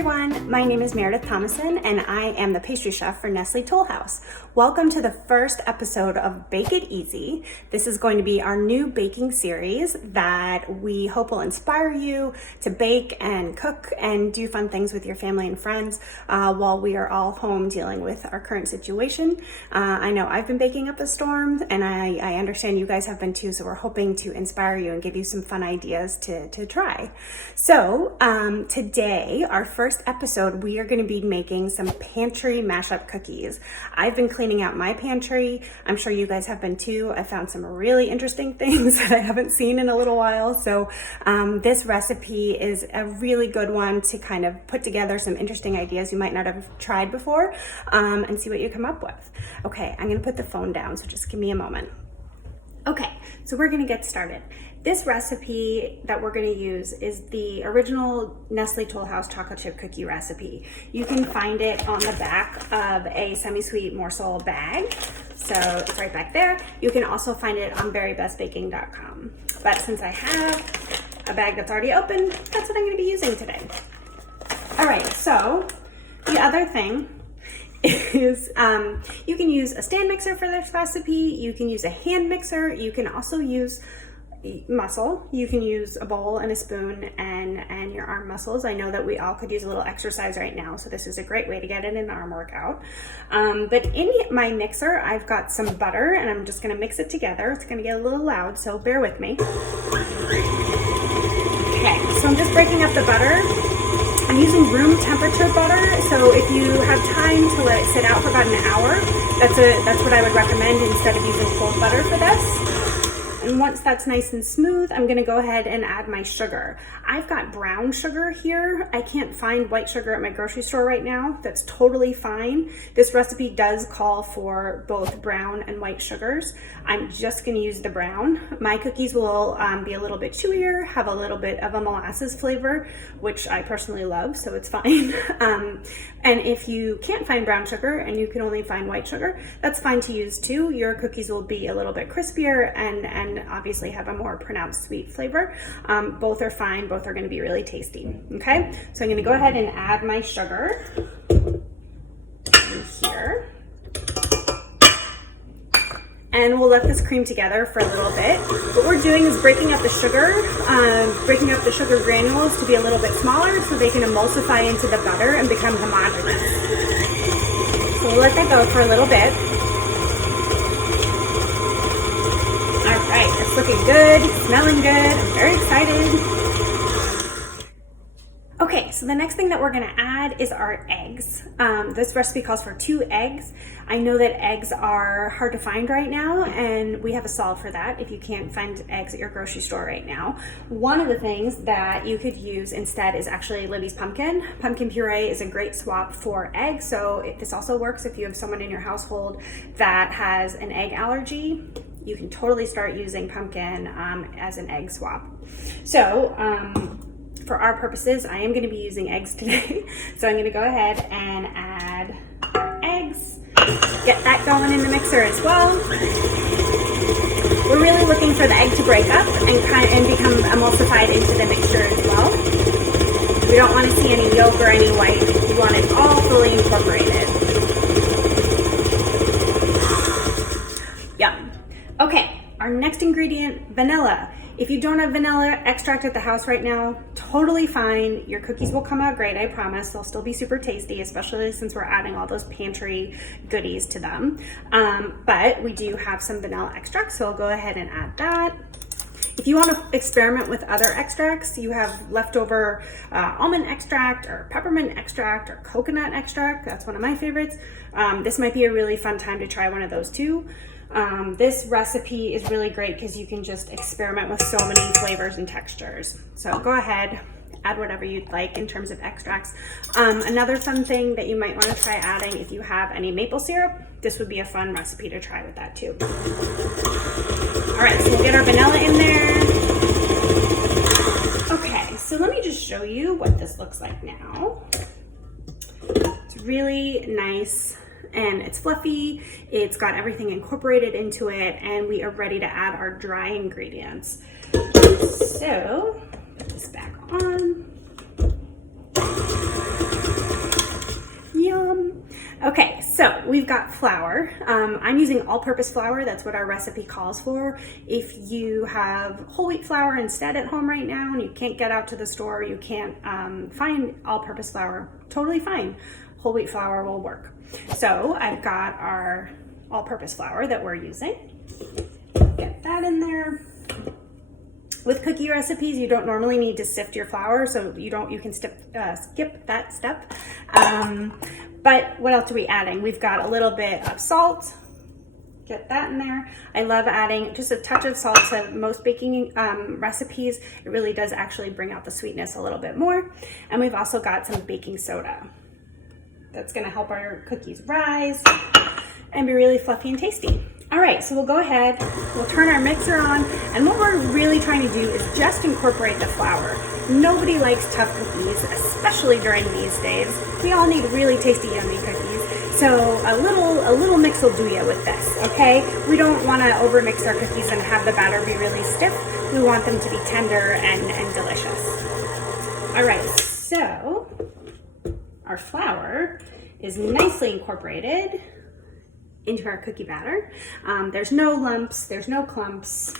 everyone, my name is Meredith Thomason and I am the pastry chef for Nestle Toll House. Welcome to the first episode of Bake It Easy. This is going to be our new baking series that we hope will inspire you to bake and cook and do fun things with your family and friends while we are all home dealing with our current situation. I know I've been baking up a storm and I understand you guys have been too, so we're hoping to inspire you and give you some fun ideas to try. So today, our first episode, we are going to be making some pantry mashup cookies. I've been cleaning out my pantry. I'm sure you guys have been too. I found some really interesting things that I haven't seen in a little while. So this recipe is a really good one to kind of put together some interesting ideas you might not have tried before and see what you come up with. Okay, I'm going to put the phone down, so just give me a moment. Okay, so we're going to get started. This recipe that we're going to use is the original Nestle Toll House chocolate chip cookie recipe. You can find it on the back of a semi-sweet morsel bag. So it's right back there. You can also find it on verybestbaking.com. But since I have a bag that's already open, that's what I'm going to be using today. All right, so the other thing is you can use a stand mixer for this recipe. You can use a hand mixer. You can also use muscle. You can use a bowl and a spoon and your arm muscles. I know that we all could use a little exercise right now, so this is a great way to get in an arm workout. But in my mixer, I've got some butter and I'm just going to mix it together. It's going to get a little loud, so bear with me. Okay, so I'm just breaking up the butter. I'm using room temperature butter, so if you have time to let it sit out for about an hour, that's what I would recommend instead of using cold butter for this. And once that's nice and smooth, I'm gonna go ahead and add my sugar. I've got brown sugar here. I can't find white sugar at my grocery store right now. That's totally fine. This recipe does call for both brown and white sugars. I'm just gonna use the brown. My cookies will be a little bit chewier, have a little bit of a molasses flavor, which I personally love, so it's fine. And if you can't find brown sugar and you can only find white sugar, that's fine to use too. Your cookies will be a little bit crispier and obviously have a more pronounced sweet flavor. Both are fine, both are gonna be really tasty, okay? So I'm gonna go ahead and add my sugar in here. And we'll let this cream together for a little bit. What we're doing is breaking up the sugar granules to be a little bit smaller so they can emulsify into the butter and become homogeneous. So we'll let that go for a little bit. All right, it's looking good, smelling good. I'm very excited. Okay, so the next thing that we're gonna add is our eggs. This recipe calls for 2 eggs. I know that eggs are hard to find right now, and we have a solve for that if you can't find eggs at your grocery store right now. One of the things that you could use instead is actually Libby's pumpkin. Pumpkin puree is a great swap for eggs, so this also works if you have someone in your household that has an egg allergy. You can totally start using pumpkin as an egg swap. So, for our purposes, I am going to be using eggs today. So I'm going to go ahead and add our eggs, get that going in the mixer as well. We're really looking for the egg to break up and become emulsified into the mixture as well. We don't want to see any yolk or any white. We want it all fully incorporated. Yum. Okay, our next ingredient, vanilla. If you don't have vanilla extract at the house right now, totally fine. Your cookies will come out great, I promise. They'll still be super tasty, especially since we're adding all those pantry goodies to them. But we do have some vanilla extract, so I'll go ahead and add that. If you want to experiment with other extracts, you have leftover almond extract or peppermint extract or coconut extract. That's one of my favorites. This might be a really fun time to try one of those too. This recipe is really great because you can just experiment with so many flavors and textures. So go ahead, add whatever you'd like in terms of extracts. Another fun thing that you might want to try adding, if you have any maple syrup, this would be a fun recipe to try with that too. All right, so we'll get our vanilla in there. Okay, so let me just show you what this looks like now. It's really nice and it's fluffy. It's got everything incorporated into it, and we are ready to add our dry ingredients. So put this back on. we've got flour. I'm using all-purpose flour. That's what our recipe calls for. If you have whole wheat flour instead at home right now and you can't get out to the store, you can't find all-purpose flour, totally fine. Whole wheat flour will work. So I've got our all-purpose flour that we're using. Get that in there. With cookie recipes, you don't normally need to sift your flour, so you can skip that step. But what else are we adding? We've got a little bit of salt. Get that in there. I love adding just a touch of salt to most baking recipes. It really does actually bring out the sweetness a little bit more. And we've also got some baking soda. That's gonna help our cookies rise and be really fluffy and tasty. All right, so we'll go ahead, we'll turn our mixer on, and what we're really trying to do is just incorporate the flour. Nobody likes tough cookies, especially during these days. We all need really tasty, yummy cookies. So a little mix will do you with this, okay? We don't want to overmix our cookies and have the batter be really stiff. We want them to be tender and delicious. All right, so our flour is nicely incorporated into our cookie batter. There's no lumps, there's no clumps.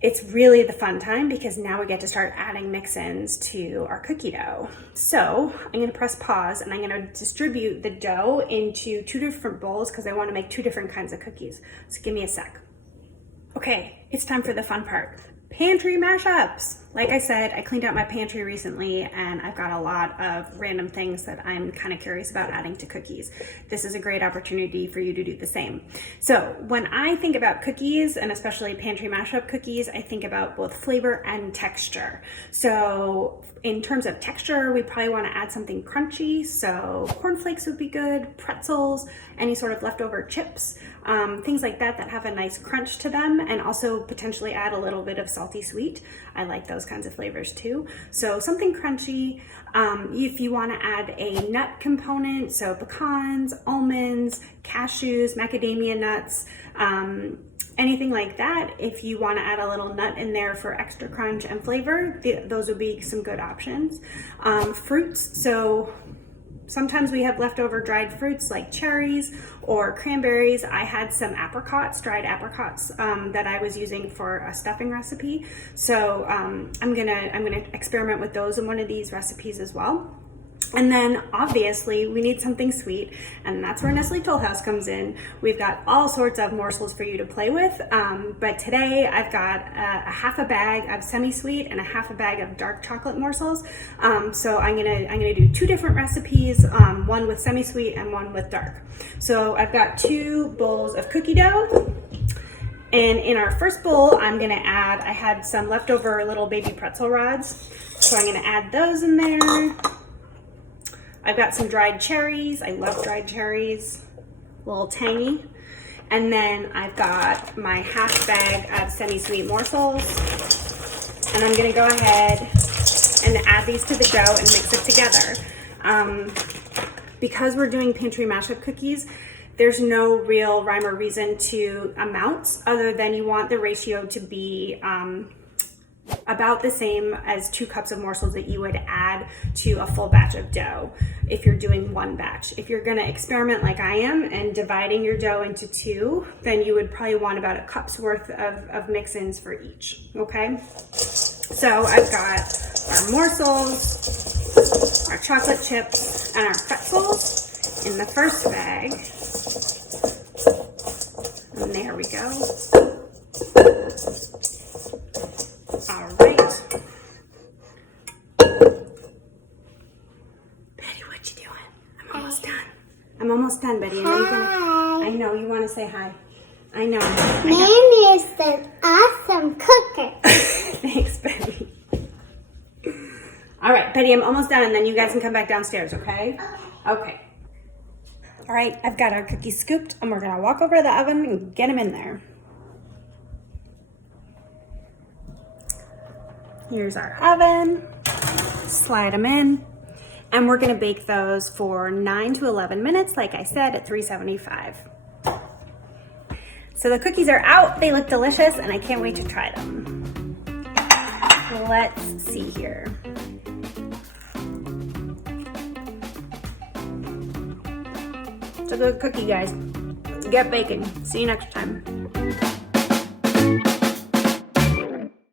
It's really the fun time because now we get to start adding mix-ins to our cookie dough. So I'm gonna press pause and I'm gonna distribute the dough into 2 different bowls because I wanna make 2 different kinds of cookies. So give me a sec. Okay, it's time for the fun part. Pantry mashups. Like I said, I cleaned out my pantry recently and I've got a lot of random things that I'm kind of curious about adding to cookies. This is a great opportunity for you to do the same. So when I think about cookies, and especially pantry mashup cookies, I think about both flavor and texture. So in terms of texture, we probably want to add something crunchy. So cornflakes would be good, pretzels, any sort of leftover chips, things like that that have a nice crunch to them, and also potentially add a little bit of salty sweet. I like those kinds of flavors too. So something crunchy. If you want to add a nut component, so pecans, almonds, cashews, macadamia nuts, anything like that. If you want to add a little nut in there for extra crunch and flavor, those would be some good options. Fruits, so sometimes we have leftover dried fruits like cherries or cranberries. I had some apricots, dried apricots that I was using for a stuffing recipe. So I'm gonna experiment with those in one of these recipes as well. And then obviously we need something sweet, and that's where Nestle Toll House comes in. We've got all sorts of morsels for you to play with, but today I've got a half a bag of semi-sweet and a half a bag of dark chocolate morsels. So I'm gonna do 2 different recipes, one with semi-sweet and one with dark. So I've got 2 bowls of cookie dough. And in our first bowl, I had some leftover little baby pretzel rods. So I'm gonna add those in there. I've got some dried cherries. I love dried cherries, a little tangy. And then I've got my half bag of semi-sweet morsels. And I'm gonna go ahead and add these to the dough and mix it together. Because we're doing pantry mashup cookies, there's no real rhyme or reason to amounts other than you want the ratio to be about the same as 2 cups of morsels that you would add to a full batch of dough if you're doing 1 batch. If you're gonna experiment like I am and dividing your dough into 2, then you would probably want about a cup's worth of mix-ins for each, okay? So I've got our morsels, our chocolate chips, and our pretzels in the first bag. And there we go. All right. Betty, what you doing? I'm almost done. I'm almost done, Betty. I know you want to say hi. I know. Mom is an awesome cooker. Thanks, Betty. All right, Betty, I'm almost done, and then you guys can come back downstairs, okay? Okay. All right, I've got our cookies scooped, and we're gonna walk over to the oven and get them in there. Here's our oven. Slide them in, and we're gonna bake those for 9 to 11 minutes, like I said, at 375. So the cookies are out, they look delicious, and I can't wait to try them. Let's see here. It's a good cookie, guys. Get baking. See you next time.